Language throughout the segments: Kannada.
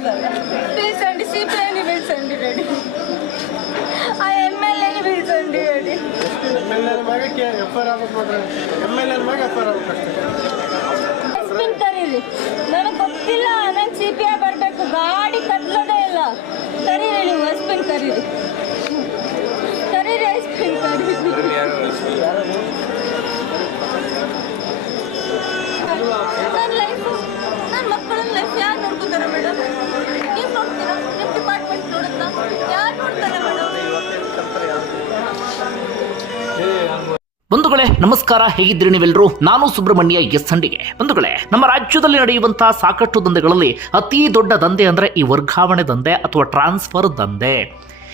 నిలుసండి పిలిచండి సిపిఐని పిలిచండి రెడీ ఆ ఎమ్మెల్యేని పిలిచండి రెడీ ಎಮ್ಮೆಲ್ಯೆ ಮ್ಯಾಗ ಕೆ ಎಫ್ ಐ ಆರ್ ಆಗ್ಬೇಕು ನೋಡ್ರಿ ಎಮ್ಮೆಲ್ಯೆ ಮ್ಯಾಗ ಎಫ್ ಐ ಆರ್ ಆಗ್ಬೇಕು ಅಷ್ಟೇ ಸ್ಪಿನ್ ಕರೀರಿ ನನಗೆ ಗೊತ್ತಿಲ್ಲ ನಾನು ಸಿ ಪಿ ಐ ಬರಬೇಕು ಗಾಡಿ ಕತ್ಲೋದೇ ಇಲ್ಲ ಕರೀರಿ ನೀವು ಎಸ್ಪಿನ್ ಕರೀರಿ ಕರೀರಿ ನಮಸ್ಕಾರ, ಹೇಗಿದ್ದೀರಿ ನೀವೆಲ್ಲರೂ? ನಾನು ಸುಬ್ರಹ್ಮಣ್ಯ ಎಸ್ ಸಂಡಿಗೆ ಬಂಧುಗಳೇ, ನಮ್ಮ ರಾಜ್ಯದಲ್ಲಿ ನಡೆಯುವಂತಹ ಸಾಕಷ್ಟು ದಂಧೆಗಳಲ್ಲಿ ಅತಿ ದೊಡ್ಡ ದಂಧೆ ಅಂದ್ರೆ ಈ ವರ್ಗಾವಣೆ ದಂಧೆ ಅಥವಾ ಟ್ರಾನ್ಸ್ಫರ್ ದಂಧೆ.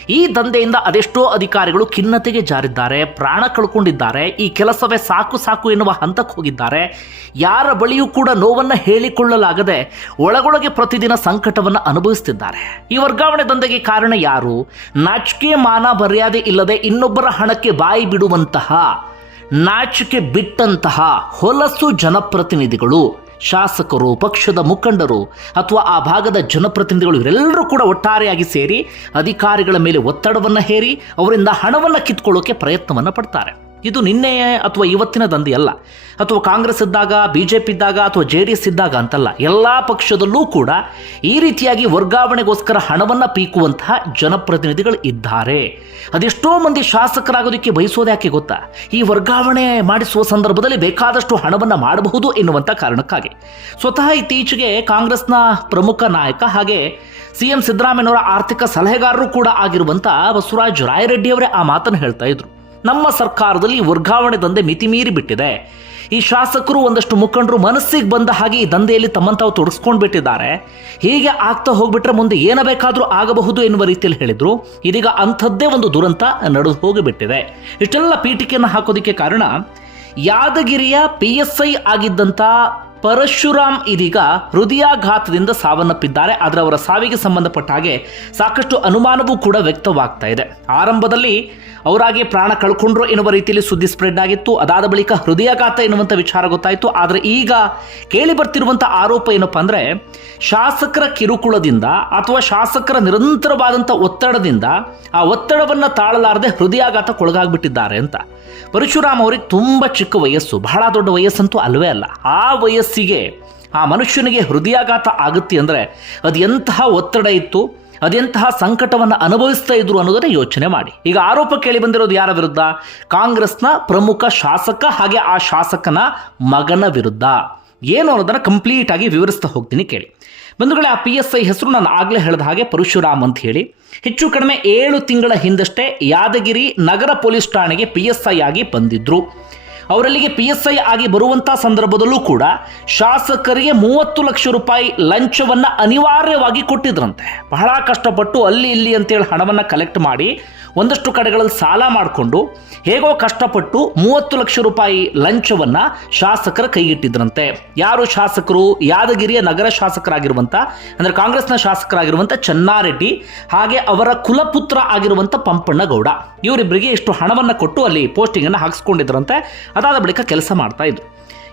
ಈ ದಂಧೆಯಿಂದ ಅದೆಷ್ಟೋ ಅಧಿಕಾರಿಗಳು ಖಿನ್ನತೆಗೆ ಜಾರಿದ್ದಾರೆ, ಪ್ರಾಣ ಕಳ್ಕೊಂಡಿದ್ದಾರೆ, ಈ ಕೆಲಸವೇ ಸಾಕು ಸಾಕು ಎನ್ನುವ ಹಂತಕ್ಕೆ ಹೋಗಿದ್ದಾರೆ. ಯಾರ ಬಳಿಯೂ ಕೂಡ ನೋವನ್ನು ಹೇಳಿಕೊಳ್ಳಲಾಗದೆ ಒಳಗೊಳಗೆ ಪ್ರತಿದಿನ ಸಂಕಟವನ್ನು ಅನುಭವಿಸುತ್ತಿದ್ದಾರೆ ಈ ವರ್ಗಾವಣೆ ದಂಧೆಗೆ ಕಾರಣ ಯಾರು? ನಾಚಿಕೆ, ಮಾನ, ಮರ್ಯಾದೆ ಇಲ್ಲದೆ ಇನ್ನೊಬ್ಬರ ಹಣಕ್ಕೆ ಬಾಯಿ ಬಿಡುವಂತಹ ನಾಚಿಕೆ ಬಿಟ್ಟಂತಹ ಹೊಲಸು ಜನಪ್ರತಿನಿಧಿಗಳು, ಶಾಸಕರು, ಪಕ್ಷದ ಮುಖಂಡರು ಅಥವಾ ಆ ಭಾಗದ ಜನಪ್ರತಿನಿಧಿಗಳು ಇವರೆಲ್ಲರೂ ಕೂಡ ಒಟ್ಟಾರೆಯಾಗಿ ಸೇರಿ ಅಧಿಕಾರಿಗಳ ಮೇಲೆ ಒತ್ತಡವನ್ನು ಹೇರಿ ಅವರಿಂದ ಹಣವನ್ನು ಕಿತ್ಕೊಳ್ಳೋಕೆ ಪ್ರಯತ್ನವನ್ನು ಪಡ್ತಾರೆ. ಇದು ನಿನ್ನೆ ಅಥವಾ ಇವತ್ತಿನ ದಂಧೆ ಅಲ್ಲ. ಅಥವಾ ಕಾಂಗ್ರೆಸ್ ಇದ್ದಾಗ ಬಿ ಜೆ ಪಿ ಇದ್ದಾಗ ಅಥವಾ ಜೆ ಡಿ ಎಸ್ ಇದ್ದಾಗ ಅಂತಲ್ಲ, ಎಲ್ಲ ಪಕ್ಷದಲ್ಲೂ ಕೂಡ ಈ ರೀತಿಯಾಗಿ ವರ್ಗಾವಣೆಗೋಸ್ಕರ ಹಣವನ್ನು ಪೀಕುವಂತಹ ಜನಪ್ರತಿನಿಧಿಗಳು ಇದ್ದಾರೆ. ಅದೆಷ್ಟೋ ಮಂದಿ ಶಾಸಕರಾಗೋದಕ್ಕೆ ಬಯಸೋದು ಯಾಕೆ ಗೊತ್ತಾ? ಈ ವರ್ಗಾವಣೆ ಮಾಡಿಸುವ ಸಂದರ್ಭದಲ್ಲಿ ಬೇಕಾದಷ್ಟು ಹಣವನ್ನು ಮಾಡಬಹುದು ಎನ್ನುವಂಥ ಕಾರಣಕ್ಕಾಗಿ. ಸ್ವತಃ ಇತ್ತೀಚೆಗೆ ಕಾಂಗ್ರೆಸ್ನ ಪ್ರಮುಖ ನಾಯಕ ಹಾಗೆ ಸಿ ಎಂ ಸಿದ್ದರಾಮಯ್ಯನವರ ಆರ್ಥಿಕ ಸಲಹೆಗಾರರು ಕೂಡ ಆಗಿರುವಂಥ ಬಸವರಾಜ್ ರಾಯರೆಡ್ಡಿಯವರೇ ಆ ಮಾತನ್ನು ಹೇಳ್ತಾ ಇದ್ರು. ನಮ್ಮ ಸರ್ಕಾರದಲ್ಲಿ ವರ್ಗಾವಣೆ ದಂಧೆ ಮಿತಿಮೀರಿ ಬಿಟ್ಟಿದೆ. ಈ ಶಾಸಕರು ಒಂದಷ್ಟು ಮುಖಂಡರು ಮನಸ್ಸಿಗೆ ಬಂದ ಹಾಗೆ ಈ ದಂಧೆಯಲ್ಲಿ ತಮ್ಮನ್ನು ತಾವು ತೊಡಗಿಸ್ಕೊಂಡು ಬಿಟ್ಟಿದ್ದಾರೆ. ಹೀಗೆ ಆಗ್ತಾ ಹೋಗ್ಬಿಟ್ರೆ ಮುಂದೆ ಏನ ಬೇಕಾದರೂ ಆಗಬಹುದು ಎನ್ನುವ ರೀತಿಯಲ್ಲಿ ಹೇಳಿದ್ರು. ಇದೀಗ ಅಂಥದ್ದೇ ಒಂದು ದುರಂತ ನಡೆದು ಹೋಗಿಬಿಟ್ಟಿದೆ. ಇಷ್ಟೆಲ್ಲ ಪೀಠಿಕೆಯನ್ನು ಹಾಕೋದಕ್ಕೆ ಕಾರಣ ಯಾದಗಿರಿಯ ಪಿ ಎಸ್ ಐ ಆಗಿದ್ದಂಥ ಪರಶುರಾಮ್ ಇದೀಗ ಹೃದಯಾಘಾತದಿಂದ ಸಾವನ್ನಪ್ಪಿದ್ದಾರೆ. ಆದರೆ ಅವರ ಸಾವಿಗೆ ಸಂಬಂಧಪಟ್ಟ ಹಾಗೆ ಸಾಕಷ್ಟು ಅನುಮಾನವೂ ಕೂಡ ವ್ಯಕ್ತವಾಗ್ತಾ ಇದೆ. ಆರಂಭದಲ್ಲಿ ಅವರಾಗೆ ಪ್ರಾಣ ಕಳ್ಕೊಂಡ್ರು ಎನ್ನುವ ರೀತಿಯಲ್ಲಿ ಸುದ್ದಿ ಸ್ಪ್ರೆಡ್ ಆಗಿತ್ತು. ಅದಾದ ಬಳಿಕ ಹೃದಯಾಘಾತ ಎನ್ನುವಂಥ ವಿಚಾರ ಗೊತ್ತಾಯಿತು. ಆದರೆ ಈಗ ಕೇಳಿ ಬರ್ತಿರುವಂಥ ಆರೋಪ ಏನಪ್ಪ ಅಂದರೆ, ಶಾಸಕರ ಕಿರುಕುಳದಿಂದ ಅಥವಾ ಶಾಸಕರ ನಿರಂತರವಾದಂಥ ಒತ್ತಡದಿಂದ ಆ ಒತ್ತಡವನ್ನು ತಾಳಲಾರದೆ ಹೃದಯಾಘಾತಕ್ಕೊಳಗಾಗ್ಬಿಟ್ಟಿದ್ದಾರೆ ಅಂತ. ಪರಶುರಾಮ್ ಅವರಿಗೆ ತುಂಬ ಚಿಕ್ಕ ವಯಸ್ಸು, ಬಹಳ ದೊಡ್ಡ ವಯಸ್ಸಂತೂ ಅಲ್ವೇ ಅಲ್ಲ. ಆ ವಯಸ್ಸಿಗೆ ಆ ಮನುಷ್ಯನಿಗೆ ಹೃದಯಾಘಾತ ಆಗುತ್ತೆ ಅಂದರೆ ಅದು ಎಂತಹ ಒತ್ತಡ ಇತ್ತು ಅದೆಂತಹ ಸಂಕಟವನ್ನು ಅನುಭವಿಸ್ತಾ ಇದ್ರು ಅನ್ನೋದನ್ನ ಯೋಚನೆ ಮಾಡಿ. ಈಗ ಆರೋಪ ಕೇಳಿ ಬಂದಿರೋದು ಯಾರ ವಿರುದ್ಧ? ಕಾಂಗ್ರೆಸ್ನ ಪ್ರಮುಖ ಶಾಸಕ ಹಾಗೆ ಆ ಶಾಸಕನ ಮಗನ ವಿರುದ್ಧ. ಏನು ಅನ್ನೋದನ್ನ ಕಂಪ್ಲೀಟ್ ಆಗಿ ವಿವರಿಸ್ತಾ ಹೋಗ್ತೀನಿ ಕೇಳಿ. ಬಂಧುಗಳೇ, ಆ ಪಿ ಎಸ್ ಐ ಹೆಸರು ನಾನು ಆಗಲೇ ಹೇಳಿದ ಹಾಗೆ ಪರಶುರಾಮ್ ಅಂತ ಹೇಳಿ. ಹೆಚ್ಚು ಕಡಿಮೆ ಏಳು ತಿಂಗಳ ಹಿಂದಷ್ಟೇ ಯಾದಗಿರಿ ನಗರ ಪೊಲೀಸ್ ಠಾಣೆಗೆ ಪಿ ಎಸ್ ಐ ಆಗಿ ಬಂದಿದ್ರು. ಅವರಲ್ಲಿಗೆ ಪಿ ಎಸ್ ಐ ಆಗಿ ಬರುವಂಥ ಸಂದರ್ಭದಲ್ಲೂ ಕೂಡ ಶಾಸಕರಿಗೆ ಮೂವತ್ತು ಲಕ್ಷ ರೂಪಾಯಿ ಲಂಚವನ್ನು ಅನಿವಾರ್ಯವಾಗಿ ಕೊಟ್ಟಿದ್ರಂತೆ. ಬಹಳ ಕಷ್ಟಪಟ್ಟು ಅಲ್ಲಿ ಇಲ್ಲಿ ಅಂತೇಳಿ ಹಣವನ್ನು ಕಲೆಕ್ಟ್ ಮಾಡಿ ಒಂದಷ್ಟು ಕಡೆಗಳಲ್ಲಿ ಸಾಲ ಮಾಡಿಕೊಂಡು ಹೇಗೋ ಕಷ್ಟಪಟ್ಟು ಮೂವತ್ತು ಲಕ್ಷ ರೂಪಾಯಿ ಲಂಚವನ್ನು ಶಾಸಕರ ಕೈಗಿಟ್ಟಿದ್ರಂತೆ. ಯಾರು ಶಾಸಕರು? ಯಾದಗಿರಿಯ ನಗರ ಶಾಸಕರಾಗಿರುವಂಥ ಅಂದರೆ ಕಾಂಗ್ರೆಸ್ನ ಶಾಸಕರಾಗಿರುವಂಥ ಚೆನ್ನಾರೆಡ್ಡಿ, ಹಾಗೆ ಅವರ ಕುಲಪುತ್ರ ಆಗಿರುವಂಥ ಪಂಪಣ್ಣ ಗೌಡ ಇವರಿಬ್ಬರಿಗೆ ಇಷ್ಟು ಹಣವನ್ನು ಕೊಟ್ಟು ಅಲ್ಲಿ ಪೋಸ್ಟಿಂಗನ್ನು ಹಾಕಿಸ್ಕೊಂಡಿದ್ರಂತೆ. ಅದಾದ ಬಳಿಕ ಕೆಲಸ ಮಾಡ್ತಾ ಇದ್ರು.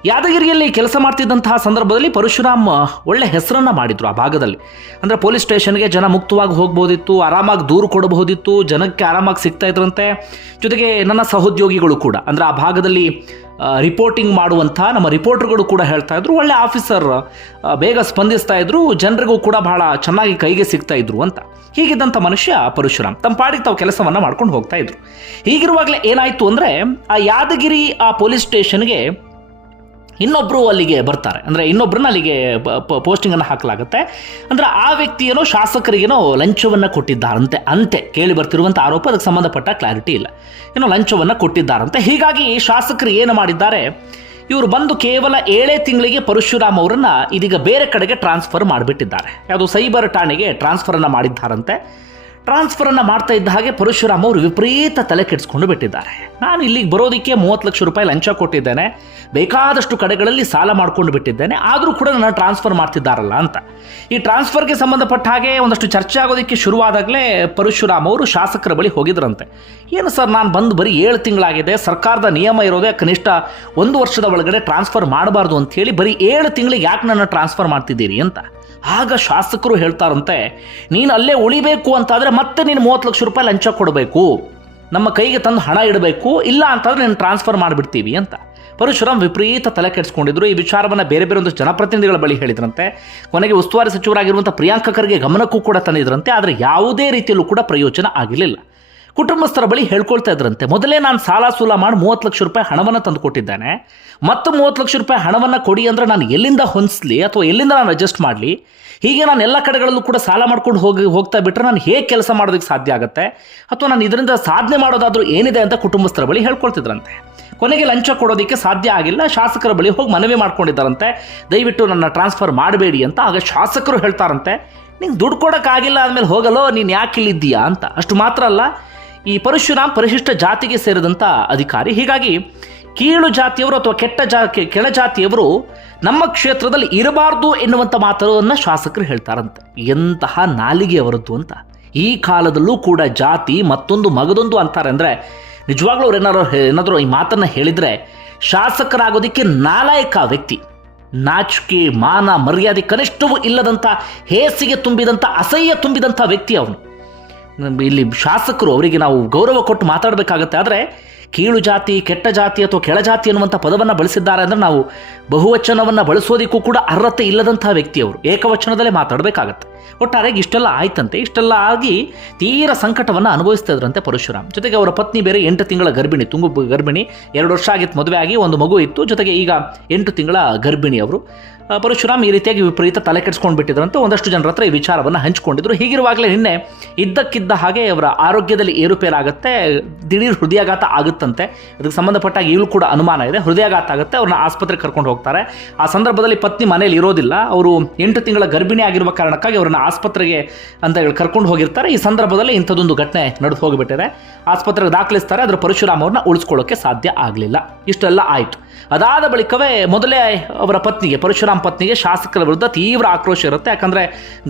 ಯಾದಗಿರಿಯಲ್ಲಿ ಕೆಲಸ ಮಾಡ್ತಿದ್ದಂತಹ ಸಂದರ್ಭದಲ್ಲಿ ಪರಶುರಾಮ್ ಒಳ್ಳೆ ಹೆಸರನ್ನು ಮಾಡಿದ್ರು ಆ ಭಾಗದಲ್ಲಿ. ಅಂದರೆ ಪೊಲೀಸ್ ಸ್ಟೇಷನ್ಗೆ ಜನ ಮುಕ್ತವಾಗಿ ಹೋಗ್ಬೋದಿತ್ತು, ಆರಾಮಾಗಿ ದೂರು ಕೊಡಬಹುದಿತ್ತು, ಜನಕ್ಕೆ ಆರಾಮಾಗಿ ಸಿಗ್ತಾ ಇದ್ರಂತೆ. ಜೊತೆಗೆ ನನ್ನ ಸಹೋದ್ಯೋಗಿಗಳು ಕೂಡ. ಅಂದರೆ ಆ ಭಾಗದಲ್ಲಿ ರಿಪೋರ್ಟಿಂಗ್ ಮಾಡುವಂಥ ನಮ್ಮ ರಿಪೋರ್ಟರ್ಗಳು ಕೂಡ ಹೇಳ್ತಾ ಇದ್ರು, ಒಳ್ಳೆ ಆಫೀಸರ್ ಬೇಗ ಸ್ಪಂದಿಸ್ತಾ ಇದ್ರು, ಜನರಿಗೂ ಕೂಡ ಬಹಳ ಚೆನ್ನಾಗಿ ಕೈಗೆ ಸಿಗ್ತಾ ಇದ್ರು ಅಂತ. ಹೀಗಿದ್ದಂಥ ಮನುಷ್ಯ ಪರಶುರಾಮ್. ತಮ್ಮ ಪಾಡಿಗೆ ತಾವು ಕೆಲಸವನ್ನು ಮಾಡ್ಕೊಂಡು ಹೋಗ್ತಾ ಇದ್ರು. ಹೀಗಿರುವಾಗಲೇ ಏನಾಯಿತು ಅಂದರೆ, ಆ ಯಾದಗಿರಿ ಆ ಪೊಲೀಸ್ ಸ್ಟೇಷನ್ಗೆ ಇನ್ನೊಬ್ಬರು ಅಲ್ಲಿಗೆ ಬರ್ತಾರೆ. ಅಂದರೆ ಇನ್ನೊಬ್ಬರನ್ನ ಅಲ್ಲಿಗೆ ಪೋಸ್ಟಿಂಗನ್ನು ಹಾಕಲಾಗುತ್ತೆ. ಅಂದರೆ ಆ ವ್ಯಕ್ತಿಯೇನೋ ಶಾಸಕರಿಗೇನೋ ಲಂಚವನ್ನು ಕೊಟ್ಟಿದ್ದಾರಂತೆ, ಅಂತೆ ಕೇಳಿ ಬರ್ತಿರುವಂಥ ಆರೋಪ, ಅದಕ್ಕೆ ಸಂಬಂಧಪಟ್ಟ ಕ್ಲಾರಿಟಿ ಇಲ್ಲ. ಏನೋ ಲಂಚವನ್ನು ಕೊಟ್ಟಿದ್ದಾರಂತೆ. ಹೀಗಾಗಿ ಶಾಸಕರು ಏನು ಮಾಡಿದ್ದಾರೆ, ಇವರು ಬಂದು ಕೇವಲ ಏಳೇ ತಿಂಗಳಿಗೆ ಪರಶುರಾಮ್ ಅವರನ್ನು ಇದೀಗ ಬೇರೆ ಕಡೆಗೆ ಟ್ರಾನ್ಸ್ಫರ್ ಮಾಡಿಬಿಟ್ಟಿದ್ದಾರೆ. ಯಾವುದು ಸೈಬರ್ ಠಾಣೆಗೆ ಟ್ರಾನ್ಸ್ಫರನ್ನು ಮಾಡಿದ್ದಾರಂತೆ. ಟ್ರಾನ್ಸ್ಫರನ್ನು ಮಾಡ್ತಾ ಇದ್ದ ಹಾಗೆ ಪರಶುರಾಮ್ ಅವರು ವಿಪರೀತ ತಲೆ ಕೆಡಿಸ್ಕೊಂಡು ಬಿಟ್ಟಿದ್ದಾರೆ. ನಾನು ಇಲ್ಲಿಗೆ ಬರೋದಕ್ಕೆ ಮೂವತ್ತು ಲಕ್ಷ ರೂಪಾಯಿ ಲಂಚ ಕೊಟ್ಟಿದ್ದೇನೆ. ಬೇಕಾದಷ್ಟು ಕಡೆಗಳಲ್ಲಿ ಸಾಲ ಮಾಡ್ಕೊಂಡು ಬಿಟ್ಟಿದ್ದೇನೆ. ಆದರೂ ಕೂಡ ನನ್ನ ಟ್ರಾನ್ಸ್ಫರ್ ಮಾಡ್ತಿದ್ದಾರಲ್ಲ ಅಂತ. ಈ ಟ್ರಾನ್ಸ್ಫರ್ಗೆ ಸಂಬಂಧಪಟ್ಟ ಹಾಗೆ ಒಂದಷ್ಟು ಚರ್ಚೆ ಆಗೋದಕ್ಕೆ ಶುರುವಾದಾಗಲೇ ಪರಶುರಾಮ್ ಅವರು ಶಾಸಕರ ಬಳಿ ಹೋಗಿದ್ರಂತೆ. ಏನು ಸರ್, ನಾನು ಬಂದು ಬರೀ ಏಳು ತಿಂಗಳಾಗಿದೆ. ಸರ್ಕಾರದ ನಿಯಮ ಇರೋದೇ ಕನಿಷ್ಠ ಒಂದು ವರ್ಷದ ಒಳಗಡೆ ಟ್ರಾನ್ಸ್ಫರ್ ಮಾಡಬಾರ್ದು ಹೇಳಿ ಬರೀ ಏಳು ತಿಂಗಳಿಗೆ ಯಾಕೆ ನನ್ನ ಟ್ರಾನ್ಸ್ಫರ್ ಮಾಡ್ತಿದ್ದೀರಿ ಅಂತ. ಆಗ ಶಾಸಕರು ಹೇಳ್ತಾರಂತೆ, ನೀನು ಅಲ್ಲೇ ಉಳಿಬೇಕು ಅಂತಾದರೆ ಮತ್ತೆ ನೀನು ಮೂವತ್ತು ಲಕ್ಷ ರೂಪಾಯಿ ಲಂಚ ಕೊಡಬೇಕು. ನಮ್ಮ ಕೈಗೆ ತಂದು ಹಣ ಇಡಬೇಕು. ಇಲ್ಲ ಅಂತಂದ್ರೆ ನೀನು ಟ್ರಾನ್ಸ್ಫರ್ ಮಾಡಿಬಿಡ್ತೀವಿ ಅಂತ. ಪರಶುರಾಮ್ ವಿಪರೀತ ತಲೆ ಕೆಡಿಸ್ಕೊಂಡಿದ್ರು. ಈ ವಿಚಾರವನ್ನು ಬೇರೆ ಬೇರೆ ಒಂದು ಜನಪ್ರತಿನಿಧಿಗಳ ಬಳಿ ಹೇಳಿದ್ರಂತೆ. ಕೊನೆಗೆ ಉಸ್ತುವಾರಿ ಸಚಿವರಾಗಿರುವಂಥ ಪ್ರಿಯಾಂಕ ಖರ್ಗೆ ಗಮನಕ್ಕೂ ಕೂಡ ತಂದಿದ್ರಂತೆ. ಆದರೆ ಯಾವುದೇ ರೀತಿಯಲ್ಲೂ ಕೂಡ ಪ್ರಯೋಜನ ಆಗಿರಲಿಲ್ಲ. ಕುಟುಂಬಸ್ಥರ ಬಳಿ ಹೇಳ್ಕೊಳ್ತಾ ಇದ್ರಂತೆ. ಮೊದಲೇ ನಾನು ಸಾಲ ಸೂಲ ಮಾಡಿ ಮೂವತ್ತು ಲಕ್ಷ ರೂಪಾಯಿ ಹಣವನ್ನು ತಂದು ಕೊಟ್ಟಿದ್ದಾನೆ. ಮತ್ತು ಮೂವತ್ತು ಲಕ್ಷ ರೂಪಾಯಿ ಹಣವನ್ನು ಕೊಡಿ ಅಂದರೆ ನಾನು ಎಲ್ಲಿಂದ ಹೊಂದಿಸ್ಲಿ ಅಥವಾ ಎಲ್ಲಿಂದ ನಾನು ಅಡ್ಜಸ್ಟ್ ಮಾಡಲಿ? ಹೀಗೆ ನಾನು ಎಲ್ಲ ಕಡೆಗಳಲ್ಲೂ ಕೂಡ ಸಾಲ ಮಾಡ್ಕೊಂಡು ಹೋಗಿ ಹೋಗ್ತಾ ಬಿಟ್ಟರೆ ನಾನು ಹೇಗೆ ಕೆಲಸ ಮಾಡೋದಕ್ಕೆ ಸಾಧ್ಯ ಆಗುತ್ತೆ? ಅಥವಾ ನಾನು ಇದರಿಂದ ಸಾಧನೆ ಮಾಡೋದಾದರೂ ಏನಿದೆ ಅಂತ ಕುಟುಂಬಸ್ಥರ ಬಳಿ ಹೇಳ್ಕೊಳ್ತಿದ್ರಂತೆ. ಕೊನೆಗೆ ಲಂಚ ಕೊಡೋದಕ್ಕೆ ಸಾಧ್ಯ ಆಗಿಲ್ಲ. ಶಾಸಕರ ಬಳಿ ಹೋಗಿ ಮನವಿ ಮಾಡ್ಕೊಂಡಿದ್ದಾರಂತೆ. ದಯವಿಟ್ಟು ನನ್ನ ಟ್ರಾನ್ಸ್ಫರ್ ಮಾಡಬೇಡಿ ಅಂತ ಆಗ ಶಾಸಕರು ಹೇಳ್ತಾರಂತೆ. ನಿಂಗೆ ದುಡ್ಡು ಕೊಡೋಕ್ಕಾಗಿಲ್ಲ ಆದಮೇಲೆ ಹೋಗಲೋ? ನೀನು ಯಾಕೆ ಇಲ್ಲಿದ್ದೀಯಾ? ಅಂತ. ಅಷ್ಟು ಮಾತ್ರ ಅಲ್ಲ. ಈ ಪರಶುರಾಮ್ ಪರಿಶಿಷ್ಟ ಜಾತಿಗೆ ಸೇರಿದಂಥ ಅಧಿಕಾರಿ. ಹೀಗಾಗಿ ಕೀಳು ಜಾತಿಯವರು ಅಥವಾ ಕೆಟ್ಟ ಜಾ ಕೆಳ ಜಾತಿಯವರು ನಮ್ಮ ಕ್ಷೇತ್ರದಲ್ಲಿ ಇರಬಾರ್ದು ಎನ್ನುವಂಥ ಮಾತನ್ನು ಶಾಸಕರು ಹೇಳ್ತಾರಂತೆ. ಎಂತಹ ನಾಲಿಗೆ ಅವರದ್ದು ಅಂತ. ಈ ಕಾಲದಲ್ಲೂ ಕೂಡ ಜಾತಿ ಮತ್ತೊಂದು ಮಗದೊಂದು ಅಂತಾರೆ. ಅಂದರೆ ನಿಜವಾಗ್ಲೂ ಅವ್ರು ಏನಾದ್ರು ಏನಾದರೂ ಈ ಮಾತನ್ನು ಹೇಳಿದರೆ ಶಾಸಕರಾಗೋದಕ್ಕೆ ನಾಲಾಯಕ ವ್ಯಕ್ತಿ. ನಾಚಿಕೆ, ಮಾನ, ಮರ್ಯಾದೆ ಕನಿಷ್ಠವೂ ಇಲ್ಲದಂಥ ಹೇಸಿಗೆ ತುಂಬಿದಂಥ ಅಸಹ್ಯ ತುಂಬಿದಂಥ ವ್ಯಕ್ತಿ ಅವನು. ಇಲ್ಲಿ ಶಾಸಕರು ಅವರಿಗೆ ನಾವು ಗೌರವ ಕೊಟ್ಟು ಮಾತಾಡಬೇಕಾಗತ್ತೆ. ಆದರೆ ಕೀಳು ಜಾತಿ, ಕೆಟ್ಟ ಜಾತಿ ಅಥವಾ ಕೆಳ ಜಾತಿ ಅನ್ನುವಂಥ ಪದವನ್ನು ಬಳಸಿದ್ದಾರೆ ಅಂದರೆ ನಾವು ಬಹುವಚನವನ್ನು ಬಳಸೋದಕ್ಕೂ ಕೂಡ ಅರ್ಹತೆ ಇಲ್ಲದಂಥ ವ್ಯಕ್ತಿಯವರು. ಏಕವಚನದಲ್ಲೇ ಮಾತಾಡಬೇಕಾಗತ್ತೆ. ಒಟ್ಟಾರೆ ಇಷ್ಟೆಲ್ಲ ಆಯ್ತಂತೆ. ಇಷ್ಟೆಲ್ಲ ಆಗಿ ತೀರ ಸಂಕಟವನ್ನು ಅನುಭವಿಸ್ತಾ ಇದ್ರಂತೆ ಪರಶುರಾಮ್. ಜೊತೆಗೆ ಅವರ ಪತ್ನಿ ಬೇರೆ ಎಂಟು ತಿಂಗಳ ಗರ್ಭಿಣಿ ತುಂಗು ಗರ್ಭಿಣಿ, ಎರಡು ವರ್ಷ ಆಗಿತ್ತು, ಮದುವೆ ಆಗಿ ಒಂದು ಮಗು ಇತ್ತು. ಜೊತೆಗೆ ಈಗ ಎಂಟು ತಿಂಗಳ ಗರ್ಭಿಣಿ ಅವರು ಪರಶುರಾಮ್ ಈ ರೀತಿಯಾಗಿ ವಿಪರೀತ ತಲೆ ಕೆಡಿಸ್ಕೊಂಡು ಬಿಟ್ಟಿದ್ರಂತೆ. ಒಂದಷ್ಟು ಜನರ ಹತ್ರ ಈ ವಿಚಾರವನ್ನು ಹಂಚಿಕೊಂಡಿದ್ರು. ಹೀಗಿರುವಾಗಲೇ ನಿನ್ನೆ ಇದ್ದಕ್ಕಿದ್ದ ಹಾಗೆ ಅವರ ಆರೋಗ್ಯದಲ್ಲಿ ಏರುಪೇರಾಗುತ್ತೆ. ದಿಢೀರ್ ಹೃದಯಾಘಾತ ಆಗುತ್ತಂತೆ. ಅದಕ್ಕೆ ಸಂಬಂಧಪಟ್ಟಾಗ ಈಗಲೂ ಕೂಡ ಅನುಮಾನ ಇದೆ. ಹೃದಯಾಘಾತ ಆಗುತ್ತೆ. ಅವ್ರನ್ನ ಆಸ್ಪತ್ರೆಗೆ ಕರ್ಕೊಂಡು ಹೋಗ್ತಾರೆ. ಆ ಸಂದರ್ಭದಲ್ಲಿ ಪತ್ನಿ ಮನೇಲಿ ಇರೋದಿಲ್ಲ. ಅವರು ಎಂಟು ತಿಂಗಳ ಗರ್ಭಿಣಿ ಆಗಿರುವ ಕಾರಣಕ್ಕಾಗಿ ಅವ್ರನ್ನ ಆಸ್ಪತ್ರೆಗೆ ಅಂತ ಹೇಳಿ ಕರ್ಕೊಂಡು ಹೋಗಿರ್ತಾರೆ. ಈ ಸಂದರ್ಭದಲ್ಲಿ ಇಂಥದ್ದೊಂದು ಘಟನೆ ನಡೆದು ಹೋಗಿಬಿಟ್ಟಿದೆ. ಆಸ್ಪತ್ರೆಗೆ ದಾಖಲಿಸ್ತಾರೆ. ಅದರ ಪರಶುರಾಮ್ ಅವ್ರನ್ನ ಉಳಿಸ್ಕೊಳ್ಳೋಕೆ ಸಾಧ್ಯ ಆಗಲಿಲ್ಲ. ಇಷ್ಟೆಲ್ಲ ಆಯಿತು. ಅದಾದ ಬಳಿಕವೇ ಮೊದಲೇ ಅವರ ಪತ್ನಿಗೆ, ಪರಶುರಾಮ್ ಪತ್ನಿಗೆ ಶಾಸಕರ ವಿರುದ್ಧ ತೀವ್ರ ಆಕ್ರೋಶ ಇರುತ್ತೆ. ಯಾಕಂದರೆ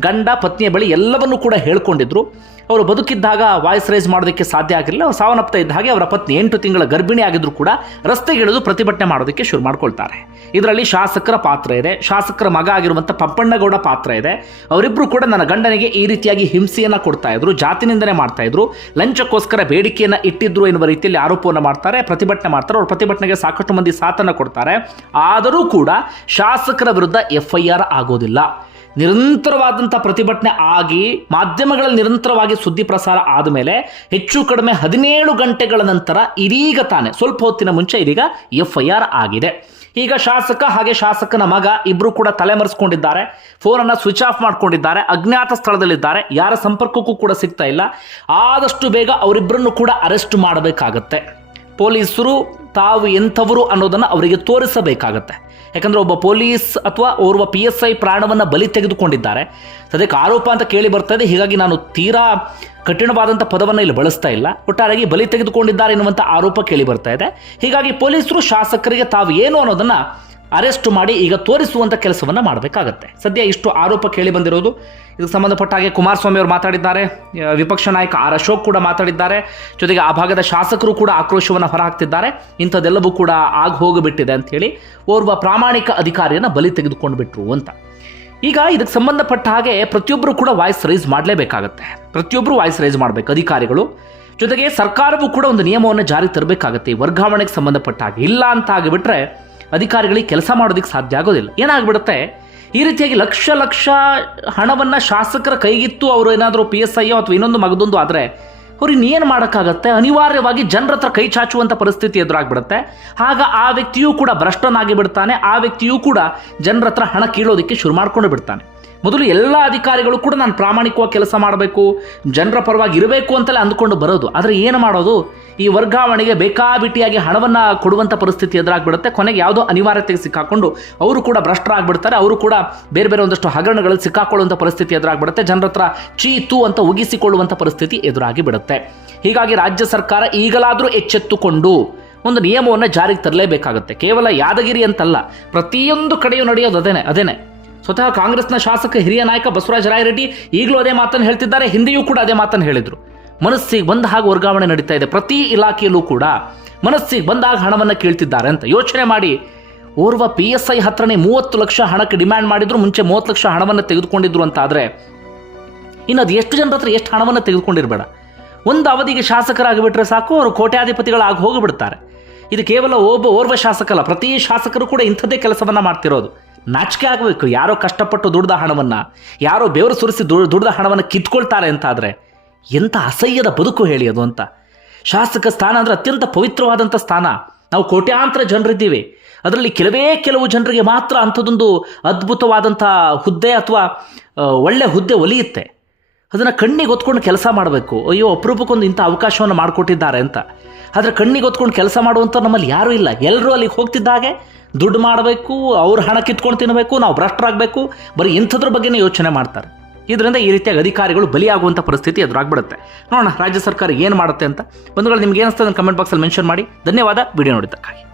ಗಂಡ ಪತ್ನಿಯ ಬಳಿ ಎಲ್ಲವನ್ನೂ ಕೂಡ ಹೇಳ್ಕೊಂಡಿದ್ರು. ಅವರು ಬದುಕಿದ್ದಾಗ ವಾಯ್ಸ್ ರೈಸ್ ಮಾಡೋದಕ್ಕೆ ಸಾಧ್ಯ ಆಗಿರಲಿಲ್ಲ ಅವರು ಸಾವನ್ನಪ್ತಾ ಇದ್ದ ಹಾಗೆ ಅವರ ಪತ್ನಿ ಎಂಟು ತಿಂಗಳ ಗರ್ಭಿಣಿ ಆಗಿದ್ರು ಕೂಡ ರಸ್ತೆಗಿಳಿದು ಪ್ರತಿಭಟನೆ ಮಾಡೋದಕ್ಕೆ ಶುರು ಮಾಡ್ಕೊಳ್ತಾರೆ. ಇದರಲ್ಲಿ ಶಾಸಕರ ಪಾತ್ರ ಇದೆ. ಶಾಸಕರ ಮಗ ಆಗಿರುವಂಥ ಪಪ್ಪಣ್ಣಗೌಡ ಪಾತ್ರ ಇದೆ. ಅವರಿಬ್ಬರು ಕೂಡ ನನ್ನ ಗಂಡನಿಗೆ ಈ ರೀತಿಯಾಗಿ ಹಿಂಸೆಯನ್ನು ಕೊಡ್ತಾ ಇದ್ರು, ಜಾತಿನಿಂದನೇ ಮಾಡ್ತಾ ಇದ್ರು. ಲಂಚಕ್ಕೋಸ್ಕರ ಬೇಡಿಕೆಯನ್ನು ಇಟ್ಟಿದ್ರು ಎನ್ನುವ ರೀತಿಯಲ್ಲಿ ಆರೋಪವನ್ನು ಮಾಡ್ತಾರೆ, ಪ್ರತಿಭಟನೆ ಮಾಡ್ತಾರೆ. ಅವ್ರ ಪ್ರತಿಭಟನೆಗೆ ಸಾಕಷ್ಟು ಮಂದಿ ಸಾಥನ್ನು ಕೊಡ್ತಾರೆ. ಆದರೂ ಕೂಡ ಶಾಸಕರ ವಿರುದ್ಧ ಎಫ್ ಐ ಆರ್ ಆಗೋದಿಲ್ಲ. ನಿರಂತರವಾದಂಥ ಪ್ರತಿಭಟನೆ ಆಗಿ ಮಾಧ್ಯಮಗಳಲ್ಲಿ ನಿರಂತರವಾಗಿ ಸುದ್ದಿ ಪ್ರಸಾರ ಆದಮೇಲೆ ಹೆಚ್ಚು ಕಡಿಮೆ ಹದಿನೇಳು ಗಂಟೆಗಳ ನಂತರ ಇದೀಗ ತಾನೆ, ಸ್ವಲ್ಪ ಹೊತ್ತಿನ ಮುಂಚೆ ಇದೀಗ ಎಫ್ ಐ ಆರ್ ಆಗಿದೆ. ಈಗ ಶಾಸಕ ಹಾಗೆ ಶಾಸಕನ ಮಗ ಇಬ್ಬರು ಕೂಡ ತಲೆಮರೆಸ್ಕೊಂಡಿದ್ದಾರೆ. ಫೋನನ್ನು ಸ್ವಿಚ್ ಆಫ್ ಮಾಡ್ಕೊಂಡಿದ್ದಾರೆ. ಅಜ್ಞಾತ ಸ್ಥಳದಲ್ಲಿದ್ದಾರೆ. ಯಾರ ಸಂಪರ್ಕಕ್ಕೂ ಕೂಡ ಸಿಗ್ತಾ ಇಲ್ಲ. ಆದಷ್ಟು ಬೇಗ ಅವರಿಬ್ಬರನ್ನು ಕೂಡ ಅರೆಸ್ಟ್ ಮಾಡಬೇಕಾಗತ್ತೆ. ಪೊಲೀಸರು ತಾವು ಎಂಥವರು ಅನ್ನೋದನ್ನು ಅವರಿಗೆ ತೋರಿಸಬೇಕಾಗತ್ತೆ. ಯಾಕಂದರೆ ಒಬ್ಬ ಪೊಲೀಸ್ ಅಥವಾ ಓರ್ವ ಪಿ ಎಸ್ ಐ ಪ್ರಾಣವನ್ನು ಬಲಿ ತೆಗೆದುಕೊಂಡಿದ್ದಾರೆ. ಸದ್ಯಕ್ಕೆ ಆರೋಪ ಅಂತ ಕೇಳಿ ಬರ್ತಾ ಇದೆ. ಹೀಗಾಗಿ ನಾನು ತೀರಾ ಕಠಿಣವಾದಂಥ ಪದವನ್ನು ಇಲ್ಲಿ ಬಳಸ್ತಾ ಇಲ್ಲ. ಒಟ್ಟಾರೆಯಾಗಿ ಬಲಿ ತೆಗೆದುಕೊಂಡಿದ್ದಾರೆ ಎನ್ನುವಂಥ ಆರೋಪ ಕೇಳಿ ಬರ್ತಾ ಇದೆ. ಹೀಗಾಗಿ ಪೊಲೀಸರು ಶಾಸಕರಿಗೆ ತಾವು ಏನು ಅನ್ನೋದನ್ನು ಅರೆಸ್ಟ್ ಮಾಡಿ ಈಗ ತೋರಿಸುವಂಥ ಕೆಲಸವನ್ನು ಮಾಡಬೇಕಾಗತ್ತೆ. ಸದ್ಯ ಇಷ್ಟು ಆರೋಪ ಕೇಳಿ ಬಂದಿರೋದು ಇದಕ್ಕೆ ಸಂಬಂಧಪಟ್ಟ ಹಾಗೆ ಕುಮಾರಸ್ವಾಮಿ ಅವರು ಮಾತಾಡಿದ್ದಾರೆ. ವಿಪಕ್ಷ ನಾಯಕ ಆರ್ ಅಶೋಕ್ ಕೂಡ ಮಾತಾಡಿದ್ದಾರೆ. ಜೊತೆಗೆ ಆ ಭಾಗದ ಶಾಸಕರು ಕೂಡ ಆಕ್ರೋಶವನ್ನು ಹೊರಹಾಕ್ತಿದ್ದಾರೆ. ಇಂಥದ್ದೆಲ್ಲವೂ ಕೂಡ ಆಗಿ ಹೋಗಿಬಿಟ್ಟಿದೆ ಅಂಥೇಳಿ ಓರ್ವ ಪ್ರಾಮಾಣಿಕ ಅಧಿಕಾರಿಯನ್ನು ಬಲಿ ತೆಗೆದುಕೊಂಡು ಬಿಟ್ರು ಅಂತ. ಈಗ ಇದಕ್ಕೆ ಸಂಬಂಧಪಟ್ಟ ಹಾಗೆ ಪ್ರತಿಯೊಬ್ಬರು ಕೂಡ ವಾಯ್ಸ್ ರೈಸ್ ಮಾಡಲೇಬೇಕಾಗತ್ತೆ. ಪ್ರತಿಯೊಬ್ಬರು ವಾಯ್ಸ್ ರೈಸ್ ಮಾಡಬೇಕು ಅಧಿಕಾರಿಗಳು. ಜೊತೆಗೆ ಸರ್ಕಾರವೂ ಕೂಡ ಒಂದು ನಿಯಮವನ್ನು ಜಾರಿ ತರಬೇಕಾಗತ್ತೆ. ವರ್ಗಾವಣೆಗೆ ಸಂಬಂಧಪಟ್ಟ ಹಾಗೆ ಇಲ್ಲ ಅಂತ ಆಗಿಬಿಟ್ರೆ ಅಧಿಕಾರಿಗಳಿಗೆ ಕೆಲಸ ಮಾಡೋದಕ್ಕೆ ಸಾಧ್ಯ ಆಗೋದಿಲ್ಲ. ಏನಾಗ್ಬಿಡುತ್ತೆ? ಈ ರೀತಿಯಾಗಿ ಲಕ್ಷ ಲಕ್ಷ ಹಣವನ್ನು ಶಾಸಕರ ಕೈಗಿತ್ತು ಅವರು ಏನಾದರೂ ಪಿ ಎಸ್ ಐ ಅಥವಾ ಇನ್ನೊಂದು ಮಗದೊಂದು ಆದರೆ ಅವ್ರು ಇನ್ನೇನು ಮಾಡೋಕ್ಕಾಗತ್ತೆ? ಅನಿವಾರ್ಯವಾಗಿ ಜನರ ಹತ್ರ ಕೈ ಚಾಚುವಂಥ ಪರಿಸ್ಥಿತಿ ಎದುರಾಗ್ಬಿಡುತ್ತೆ. ಆಗ ಆ ವ್ಯಕ್ತಿಯೂ ಕೂಡ ಭ್ರಷ್ಟನಾಗಿ ಬಿಡ್ತಾನೆ ಆ ವ್ಯಕ್ತಿಯೂ ಕೂಡ ಜನರ ಹಣ ಕೀಳೋದಕ್ಕೆ ಶುರು ಮಾಡಿಕೊಂಡು ಬಿಡ್ತಾನೆ. ಮೊದಲು ಎಲ್ಲ ಅಧಿಕಾರಿಗಳು ಕೂಡ ನಾನು ಪ್ರಾಮಾಣಿಕವಾಗಿ ಕೆಲಸ ಮಾಡಬೇಕು, ಜನರ ಪರವಾಗಿ ಇರಬೇಕು ಅಂತಲೇ ಅಂದುಕೊಂಡು ಬರೋದು. ಆದರೆ ಏನು ಮಾಡೋದು? ಈ ವರ್ಗಾವಣೆಗೆ ಬೇಕಾಬಿಟ್ಟಿಯಾಗಿ ಹಣವನ್ನು ಕೊಡುವಂಥ ಪರಿಸ್ಥಿತಿ ಎದುರಾಗ್ಬಿಡುತ್ತೆ. ಕೊನೆಗೆ ಯಾವುದೋ ಅನಿವಾರ್ಯತೆಗೆ ಸಿಕ್ಕಾಕೊಂಡು ಅವರು ಕೂಡ ಭ್ರಷ್ಟರಾಗ್ಬಿಡ್ತಾರೆ. ಅವರು ಕೂಡ ಬೇರೆ ಬೇರೆ ಒಂದಷ್ಟು ಹಗರಣಗಳಲ್ಲಿ ಸಿಕ್ಕಾಕೊಳ್ಳುವಂಥ ಪರಿಸ್ಥಿತಿ ಎದುರಾಗ್ಬಿಡುತ್ತೆ. ಜನರ ಹತ್ರ ಚೀತು ಅಂತ ಉಗಿಸಿಕೊಳ್ಳುವಂಥ ಪರಿಸ್ಥಿತಿ ಎದುರಾಗಿ ಬಿಡುತ್ತೆ ಹೀಗಾಗಿ ರಾಜ್ಯ ಸರ್ಕಾರ ಈಗಲಾದರೂ ಎಚ್ಚೆತ್ತುಕೊಂಡು ಒಂದು ನಿಯಮವನ್ನು ಜಾರಿಗೆ ತರಲೇಬೇಕಾಗುತ್ತೆ. ಕೇವಲ ಯಾದಗಿರಿ ಅಂತಲ್ಲ, ಪ್ರತಿಯೊಂದು ಕಡೆಯೂ ನಡೆಯೋದು ಅದೇನೆ ಅದೇನೆ. ಸ್ವತಃ ಕಾಂಗ್ರೆಸ್ನ ಶಾಸಕ ಹಿರಿಯ ನಾಯಕ ಬಸವರಾಜ ರಾಯರೆಡ್ಡಿ ಈಗಲೂ ಅದೇ ಮಾತನ್ನು ಹೇಳ್ತಿದ್ದಾರೆ, ಹಿಂದೆಯೂ ಕೂಡ ಅದೇ ಮಾತನ್ನು ಹೇಳಿದರು. ಮನಸ್ಸಿಗೆ ಬಂದ ಹಾಗೆ ವರ್ಗಾವಣೆ ನಡೀತಾ ಇದೆ, ಪ್ರತಿ ಇಲಾಖೆಯಲ್ಲೂ ಕೂಡ ಮನಸ್ಸಿಗೆ ಬಂದಾಗ ಹಣವನ್ನು ಕೇಳ್ತಿದ್ದಾರೆ ಅಂತ ಯೋಚನೆ ಮಾಡಿ. ಓರ್ವ ಪಿ ಎಸ್ ಐ ಹತ್ರನೇ ಮೂವತ್ತು ಲಕ್ಷ ಹಣಕ್ಕೆ ಡಿಮ್ಯಾಂಡ್ ಮಾಡಿದ್ರು, ಮುಂಚೆ ಮೂವತ್ತು ಲಕ್ಷ ಹಣವನ್ನು ತೆಗೆದುಕೊಂಡಿದ್ರು ಅಂತಾದರೆ ಇನ್ನು ಅದು ಎಷ್ಟು ಜನರ ಹತ್ರ ಎಷ್ಟು ಹಣವನ್ನು ತೆಗೆದುಕೊಂಡಿರಬೇಡ. ಒಂದು ಅವಧಿಗೆ ಶಾಸಕರಾಗಿಬಿಟ್ರೆ ಸಾಕು, ಅವರು ಕೋಟ್ಯಾಧಿಪತಿಗಳಾಗಿ ಹೋಗಿಬಿಡ್ತಾರೆ. ಇದು ಕೇವಲ ಒಬ್ಬ ಓರ್ವ ಶಾಸಕಲ್ಲ, ಪ್ರತಿ ಶಾಸಕರು ಕೂಡ ಇಂಥದ್ದೇ ಕೆಲಸವನ್ನು ಮಾಡ್ತಿರೋದು. ನಾಚಿಕೆ ಆಗಬೇಕು. ಯಾರೋ ಕಷ್ಟಪಟ್ಟು ದುಡ್ದ ಹಣವನ್ನು, ಯಾರೋ ಬೆವರು ಸುರಿಸಿ ದುಡ್, ದುಡ್ದ ಹಣವನ್ನು ಕಿತ್ಕೊಳ್ತಾರೆ ಅಂತಾದರೆ ಎಂಥ ಅಸಹ್ಯದ ಬದುಕು ಹೇಳಿ ಅದು ಅಂತ. ಶಾಸಕ ಸ್ಥಾನ ಅಂದರೆ ಅತ್ಯಂತ ಪವಿತ್ರವಾದಂಥ ಸ್ಥಾನ. ನಾವು ಕೋಟ್ಯಾಂತರ ಜನರಿದ್ದೀವಿ. ಅದರಲ್ಲಿ ಕೆಲವೇ ಕೆಲವು ಜನರಿಗೆ ಮಾತ್ರ ಅಂಥದ್ದೊಂದು ಅದ್ಭುತವಾದಂಥ ಹುದ್ದೆ ಅಥವಾ ಒಳ್ಳೆ ಹುದ್ದೆ ಒಲಿಯುತ್ತೆ. ಅದನ್ನು ಕಣ್ಣಿಗೆ ಹೊತ್ಕೊಂಡು ಕೆಲಸ ಮಾಡಬೇಕು. ಅಯ್ಯೋ, ಅಪರೂಪಕ್ಕೊಂದು ಇಂಥ ಅವಕಾಶವನ್ನು ಮಾಡಿಕೊಟ್ಟಿದ್ದಾರೆ ಅಂತ. ಆದರೆ ಕಣ್ಣಿಗೆ ಹೊತ್ಕೊಂಡು ಕೆಲಸ ಮಾಡುವಂಥ ನಮ್ಮಲ್ಲಿ ಯಾರೂ ಇಲ್ಲ. ಎಲ್ಲರೂ ಅಲ್ಲಿಗೆ ಹೋಗ್ತಿದ್ದಾಗೆ ದುಡ್ಡು ಮಾಡಬೇಕು, ಅವ್ರ ಹಣ ಕಿತ್ಕೊಂಡು ತಿನ್ನಬೇಕು ನಾವು ಭ್ರಷ್ಟರಾಗಬೇಕು ಬರೀ ಇಂಥದ್ರ ಬಗ್ಗೆನೇ ಯೋಚನೆ ಮಾಡ್ತಾರೆ. ಇದರಿಂದ ಈ ರೀತಿಯಾಗಿ ಅಧಿಕಾರಿಗಳು ಬಲಿಯಾಗುವಂಥ ಪರಿಸ್ಥಿತಿ ಎದುರಾಗ್ಬಿಡುತ್ತೆ. ನೋಡೋಣ ರಾಜ್ಯ ಸರ್ಕಾರ ಏನು ಮಾಡುತ್ತೆ ಅಂತ. ಬಂಧುಗಳು, ನಿಮ್ಗೆ ಏನಿಸ್ತದೆ ಕಮೆಂಟ್ ಬಾಕ್ಸಲ್ಲಿ ಮೆನ್ಷನ್ ಮಾಡಿ. ಧನ್ಯವಾದ. ವಿಡಿಯೋ ನೋಡಿದ್ದಕ್ಕಾಗಿ.